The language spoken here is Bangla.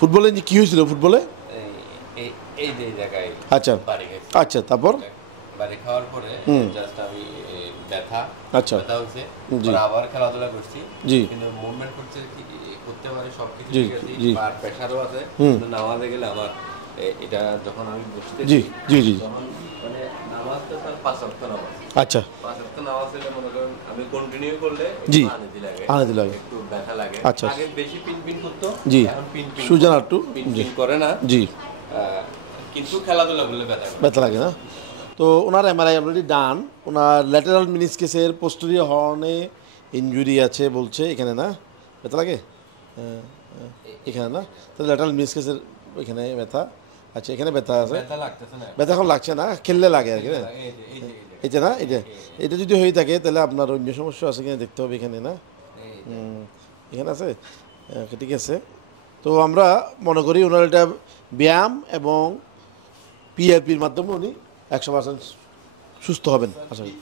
ফুটবলে কি হয়েছিল ফুটবলে? এই যে জায়গায় আচ্ছা বাড়ি গেছে। আচ্ছা, তারপর বাড়ি খাওয়ার পরে হুম জাস্ট আমি ব্যথা আচ্ছা ব্যথা হয়েছে। জি পরে আবার খেলাধুলা করছি, জি কিন্তু মুভমেন্ট করতে করতে পারি, সবকিছু জি ঠিক আছে, জি আর প্রেশারও আছে। হুম কিন্তু নামাজে গেলে আমার এটা যখন আমি জি বসতেছি জি জি তখন মানে নামাজ তো স্যার 5 ওয়াক্ত নামাজ। আচ্ছা 5 ওয়াক্ত নামাজ হলে মনে করেন আমি কন্টিনিউ করলে জি একটু আনিজি লাগে, আনাতে লাগে একটু ব্যথা লাগে। আচ্ছা আগে বেশি পিন করতো, জি এখন পিন সুজান একটু জি করে না। জি কিন্তু খেলাধুলা করলে ব্যথা করে। ব্যথা লাগে না। তো ওনার এমআরআই অলরেডি ডান। ওনার ল্যাটেরাল মিনিসকেসের পোস্টেরিয়র হর্নে ইনজুরি আছে বলছে, এখানে না ব্যথা লাগে, হ্যাঁ, হ্যাঁ, এখানে না, তাহলে ল্যাটেরাল মিনিসকেসের ওইখানে ব্যথা। আচ্ছা এখানে ব্যথা আছে, ব্যথা লাগতেছে না, ব্যথা এখন লাগছে না, খেললে লাগে আর কি না, এই যে এটা না, এটা যদি হয়ে থাকে তাহলে আপনার অন্য সমস্যা আছে কিনা দেখতে হবে এখানে না। এখানে আছে, ঠিক আছে। তো আমরা মনে করি ওনার এটা ব্যায়াম এবং পিআরপির মাধ্যমে উনি 100% সুস্থ হবেন আশা করি।